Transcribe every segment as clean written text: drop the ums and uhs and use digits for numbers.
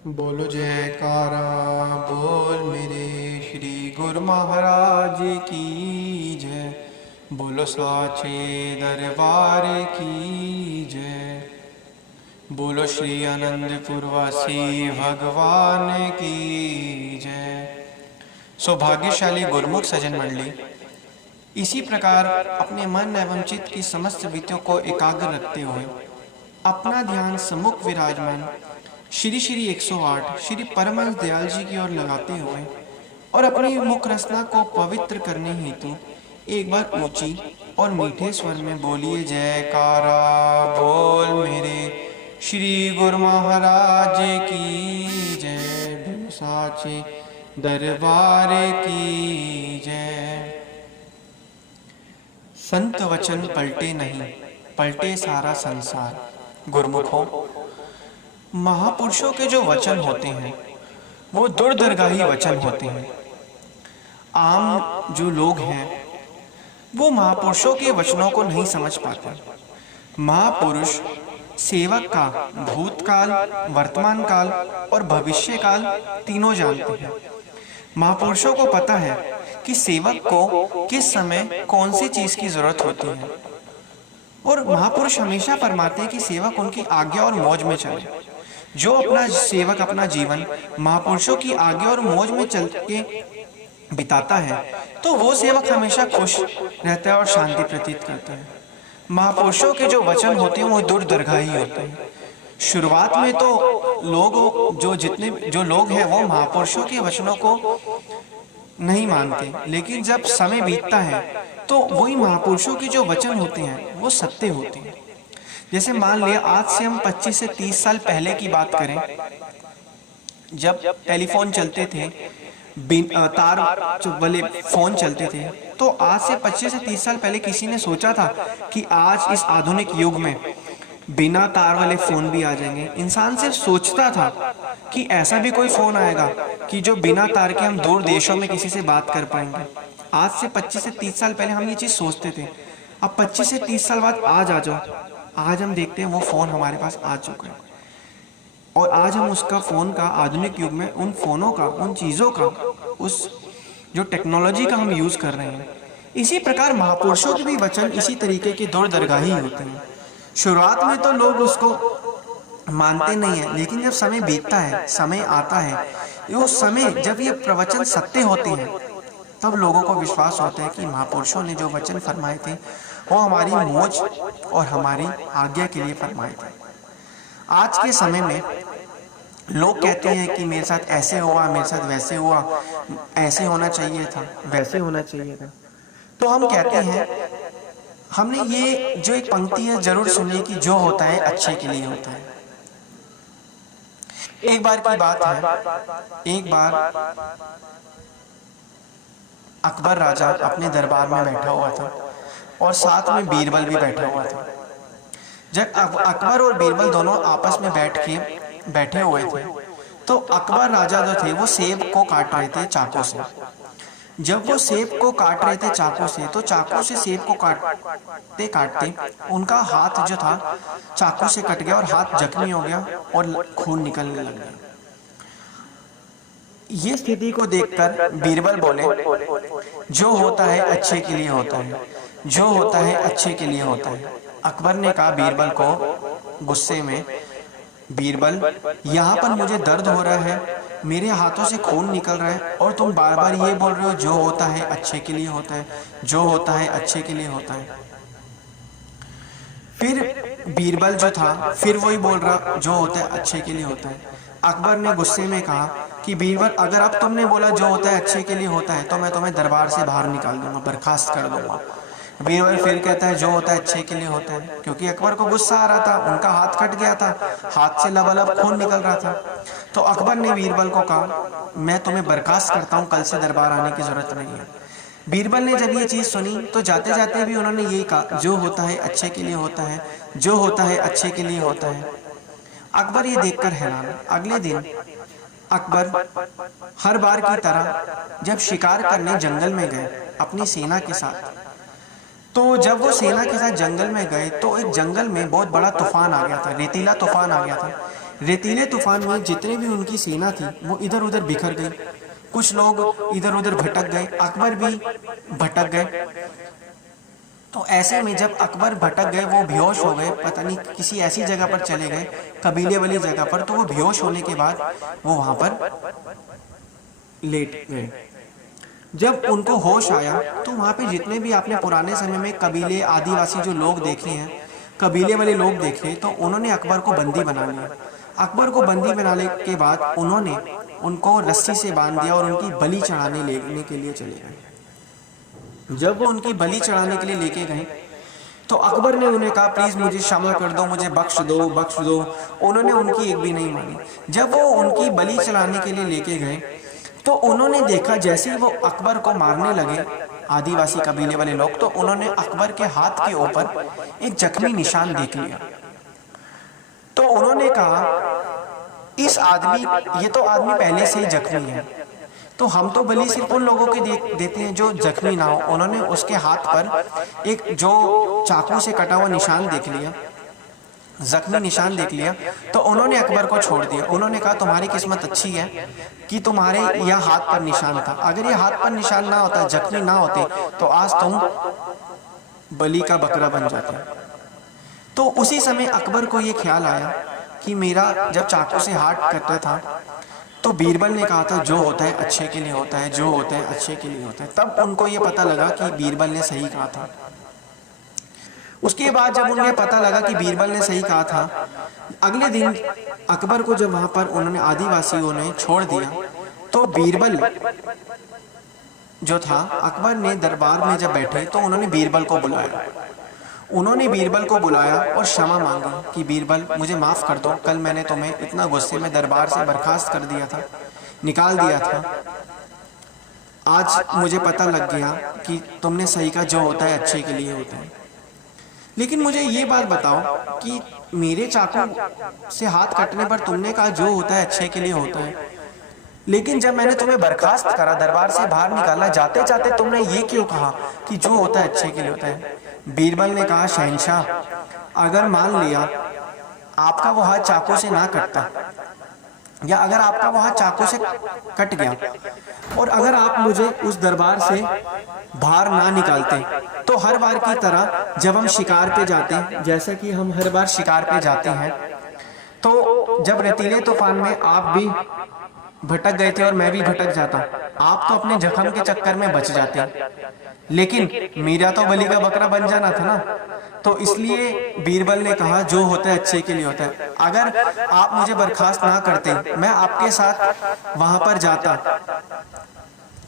बोलो जयकारा बोल मेरे श्री गुरु महाराज की जय। बोलो साचे दरबार की जय। बोलो श्री आनंदपुर वासी भगवान की जय। सौभाग्यशाली गुरुमुख सज्जन मंडली, इसी प्रकार अपने मन एवं चित्त की समस्त वृत्तियों को एकाग्र रखते हुए अपना ध्यान सम्मुख विराजमान श्री श्री 108 श्री परमहंस दयाल जी की ओर लगाते हुए और अपनी मुख रसना को पवित्र करने हेतु एक बार ऊंची और मीठे स्वर में बोलिए जयकारा बोल मेरे श्री गुरु महाराज की जय। बोलो साचे दरबार की जय। संत वचन पलटे नहीं, पलटे सारा संसार। गुरुमुखों, महापुरुषों के जो वचन होते हैं वो दूरदर्गाही वचन होते हैं। आम जो लोग हैं वो महापुरुषों के वचनों को नहीं समझ पाते। महापुरुष सेवक का भूतकाल, वर्तमान काल और भविष्य काल तीनों जानते हैं। महापुरुषों को पता है कि सेवक को किस समय कौन सी चीज की जरूरत होती है, और महापुरुष हमेशा फरमाते हैं कि सेवक उनकी आज्ञा और मौज में चले। जो अपना सेवक अपना जीवन महापुरुषों की आज्ञा और मौज में चल के बिताता है तो वो सेवक हमेशा खुश रहता है और शांति प्रतीत करता है। महापुरुषों के जो वचन होते हैं वो दूरदर्गाही होते हैं। शुरुआत में तो जितने लोग हैं वो महापुरुषों के वचनों को नहीं मानते, लेकिन जब समय बीतता है तो वही महापुरुषों के जो वचन होते हैं वो सत्य होते हैं। जैसे मान लिया आज से हम 25 से 30 साल पहले की बात करें, जब टेलीफोन चलते थे, तार वाले फोन चलते थे, तो आज से 25 से 30 साल पहले किसी ने सोचा था कि आज इस आधुनिक युग में बिना तार वाले फोन भी आ जाएंगे? इंसान सिर्फ सोचता था कि ऐसा भी कोई फोन आएगा कि जो बिना तार के हम दूर देशों में किसी से बात कर पाएंगे। आज से 25 से 30 साल पहले हम ये चीज सोचते थे। अब 25 से 30 साल बाद आज आ जाओ, आज हम देखते हैं वो फोन हमारे पास आ चुका है, और आज हम उसका फोन का आधुनिक युग में उन फोनों का, उन चीजों का, उस जो टेक्नोलॉजी का हम यूज कर रहे हैं। इसी प्रकार महापुरुषों के भी वचन इसी तरीके के दूरदर्गाही होते हैं। शुरुआत में तो लोग उसको मानते नहीं है, लेकिन जब समय बीतता है, समय आता है, वो समय जब ये प्रवचन सत्य होते हैं तब लोगों को विश्वास होता है कि महापुरुषों ने जो वचन फरमाए थे वो हमारी मौज और हमारी आज्ञा के लिए फरमाए थे। आज के समय में लोग कहते हैं कि मेरे साथ ऐसे हुआ, मेरे साथ वैसे हुआ, ऐसे होना चाहिए था, वैसे होना चाहिए था। तो हम कहते हैं, हमने ये जो एक पंक्ति है जरूर सुनी कि जो होता है अच्छे के लिए होता है। एक बार की बात है, एक बार अकबर राजा अपने दरबार में बैठा हुआ था और साथ में बीरबल भी बैठा हुआ था। जब अकबर और बीरबल दोनों आपस में बैठे हुए थे तो अकबर राजा जो थे वो सेब को काट रहे थे चाकू से। जब वो सेब को काट रहे थे चाकू से, तो चाकू से सेब को काटते काटते उनका हाथ जो था चाकू से कट गया और हाथ जख्मी हो गया और खून निकलने लग गया। ये स्थिति को देखकर बीरबल बोले, जो होता है अच्छे के लिए होता है, जो होता है अच्छे के लिए होता है। अकबर ने कहा बीरबल को गुस्से में, बीरबल, यहाँ पर मुझे दर्द हो रहा है, मेरे हाथों से खून निकल रहा है और तुम बार बार ये बोल रहे हो जो होता है अच्छे के लिए होता है, जो होता है अच्छे के लिए होता है। फिर बीरबल जो था फिर वही बोल रहा जो होता है अच्छे के लिए होता है। अकबर ने गुस्से में कहा कि बीरबल, अगर अब तुमने बोला जो होता है अच्छे के लिए होता है तो मैं तुम्हें दरबार से बाहर निकाल दूंगा, बर्खास्त कर दूंगा। बीरबल फिर कहता है जो होता है अच्छे के लिए होता है, क्योंकि अकबर को गुस्सा आ रहा था, उनका हाथ कट गया था, हाथ से लबालब खून निकल रहा था। तो अकबर ने बीरबल को कहा, मैं तुम्हें बर्खास्त करता हूँ, कल से दरबार आने की जरूरत नहीं है। बीरबल ने जब ये चीज सुनी तो जाते जाते भी उन्होंने यही कहा, जो होता है अच्छे के लिए होता है, जो होता है अच्छे के लिए होता है। अकबर ये देखकर हैरान। अगले दिन अकबर हर बार की तरह जब शिकार करने जंगल में गए अपनी सेना के साथ, तो जब वो सेना के साथ जंगल में गए तो एक जंगल में बहुत बड़ा तूफान आ गया था, रेतीला तूफान आ गया था। रेतीले तूफान में जितने भी उनकी सेना थी वो इधर उधर बिखर गई, कुछ लोग इधर उधर भटक गए, अकबर भी भटक गए। तो ऐसे में जब अकबर भटक गए, वो बेहोश हो गए, पता नहीं किसी ऐसी जगह पर चले गए, कबीले वाली जगह पर। तो वो बेहोश होने के बाद वो वहां पर लेट गए। जब उनको होश आया तो वहां पे जितने भी आपने पुराने समय में कबीले आदिवासी जो लोग देखे हैं, कबीले वाले लोग देखे, तो उन्होंने अकबर को बंदी बना लिया। अकबर को बंदी बनाने के बाद उन्होंने उनको रस्सी से बांध दिया और उनकी बलि चढ़ाने लेने के लिए चले गए। जब वो उनकी बलि चढ़ाने के लिए लेके गए तो अकबर ने उन्हें कहा, प्लीज मुझे क्षमा कर दो, मुझे बख्श दो, बख्श दो। उन्होंने उनकी एक भी नहीं मानी। जब वो उनकी बलि चढ़ाने के लिए लेके गए तो उन्होंने देखा, जैसे ही वो अकबर को मारने लगे आदिवासी कबीले वाले लोग, तो उन्होंने अकबर के हाथ के ऊपर एक जख्मी निशान देख लिया। तो उन्होंने कहा, इस आदमी, ये तो आदमी पहले से ही जख्मी है, तो हम तो बलि सिर्फ उन लोगों के देते हैं जो जख्मी ना हो। उन्होंने उसके हाथ पर एक जो चाकू से कटा हुआ निशान देख लिया, जख्मी निशान देख लिया। तो उन्होंने अकबर को छोड़ दिया। उन्होंने कहा, तुम्हारी किस्मत अच्छी है कि तुम्हारे यह हाथ पर निशान था, अगर ये हाथ पर निशान ना होता, जख्मी ना होते, तो आज तुम बलि का बकरा बन जाते। तो उसी समय अकबर को ये ख्याल आया कि मेरा जब चाकू से हाथ कटा था तो बीरबल ने कहा था, जो होता है अच्छे के लिए होता है, जो होता है अच्छे के लिए होता है। तब उनको ये पता लगा कि बीरबल ने सही कहा था। उसके बाद जब उन्हें पता लगा कि बीरबल ने सही कहा था, अगले दिन अकबर को जब वहां पर उन्होंने आदिवासियों ने छोड़ दिया, तो बीरबल जो था, अकबर ने दरबार में जब बैठे तो उन्होंने बीरबल को बुलाया। उन्होंने बीरबल को बुलाया और क्षमा मांगी कि बीरबल मुझे माफ कर दो, कल मैंने तुम्हें इतना गुस्से में दरबार से बर्खास्त कर दिया था, निकाल दिया था। आज मुझे पता लग गया कि तुमने सही कहा, जो होता है अच्छे के लिए होता है। लेकिन मुझे ये बात बताओ कि मेरे चाकू से हाथ कटने पर तुमने कहा जो होता है अच्छे के लिए होता है, लेकिन जब मैंने तुम्हें बर्खास्त करा, दरबार से बाहर निकाला, जाते जाते तुमने ये क्यों कहा कि जो होता है अच्छे के लिए होता है? बीरबल ने कहा, शहंशाह, अगर मान लिया आपका वो हाथ चाकू से ना कटता, या अगर आपका वो हाथ चाकू से कट गया और अगर आप मुझे उस दरबार से बाहर ना निकालते, तो हर बार की तरह जब हम शिकार पे जाते, जैसा कि हम हर बार शिकार पे जाते हैं, तो जब रेतीले तूफान में आप भी भटक गए थे और मैं भी भटक जाता, आप तो अपने जख्म के चक्कर में बच जाते, लेकिन मेरा तो बलि का बकरा बन जाना था ना। तो इसलिए बीरबल ने कहा, जो होता है अच्छे के लिए होता है। अगर आप मुझे बर्खास्त ना करते, मैं आपके साथ वहां पर जाता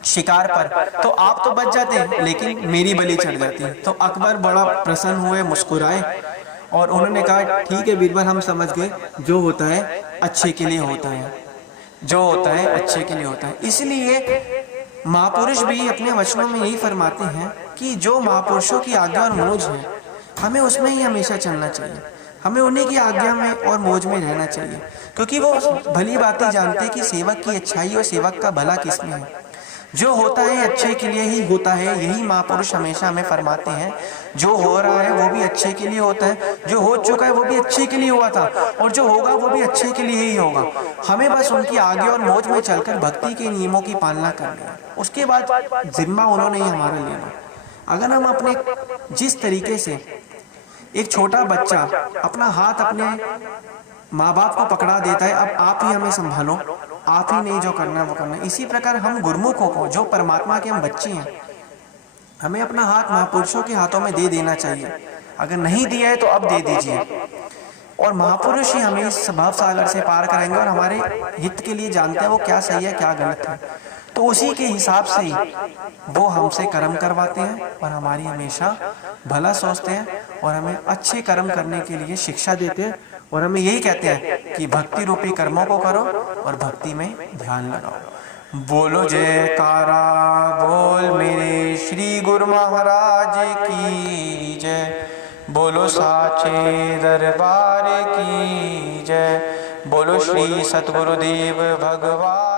शिकार पर, तो आप तो बच जाते, लेकिन मेरी बलि चढ़ जाती। तो अकबर बड़ा प्रसन्न हुए, मुस्कुराए और उन्होंने कहा, ठीक है बीरबल, हम समझ गए, जो होता है अच्छे के लिए होता है, जो होता है अच्छे के लिए होता है। इसलिए महापुरुष भी अपने वचनों में यही फरमाते हैं कि जो महापुरुषों की आज्ञा और मौज है, हमें उसमें ही हमेशा चलना चाहिए, हमें उन्हीं की आज्ञा में और मौज में रहना चाहिए, क्योंकि वो भली बातें जानते हैं कि सेवक की अच्छाई और सेवक का भला किसमें है। जो होता है अच्छे के लिए ही होता है, यही महापुरुष हमेशा हमें फरमाते हैं। जो हो रहा है वो भी अच्छे के लिए होता है, जो हो चुका है वो भी अच्छे के लिए हुआ था, और जो होगा वो भी अच्छे के लिए ही होगा। हमें बस उनकी आगे और मौज में चलकर भक्ति के नियमों की पालना करनी है, उसके बाद जिम्मा उन्होंने ही हमारा लेना। अगर हम अपने जिस तरीके से एक छोटा बच्चा अपना हाथ अपने माँ बाप को पकड़ा देता है, अब आप ही हमें संभालो, आप ही नहीं जो करना वो करना, इसी प्रकार हम गुरुमुखों को, जो परमात्मा के हम बच्चे हैं, हमें अपना हाथ महापुरुषों के हाथों में दे देना चाहिए। अगर नहीं दिया है तो अब दे दीजिए, और महापुरुष ही हमें इस भाव सागर से पार कराएंगे और हमारे हित के लिए जानते हैं वो क्या सही है क्या गलत है। तो उसी के हिसाब से ही वो हमसे कर्म करवाते हैं और हमारी हमेशा भला सोचते हैं और हमें अच्छे कर्म करने के लिए शिक्षा देते हैं, और हमें यही कहते हैं कि भक्ति रूपी कर्मों को करो और भक्ति में ध्यान लगाओ। बोलो जयकारा बोल मेरे श्री गुरु महाराज की जय, बोलो साचे दरबार की जय, बोलो श्री सतगुरुदेव भगवान।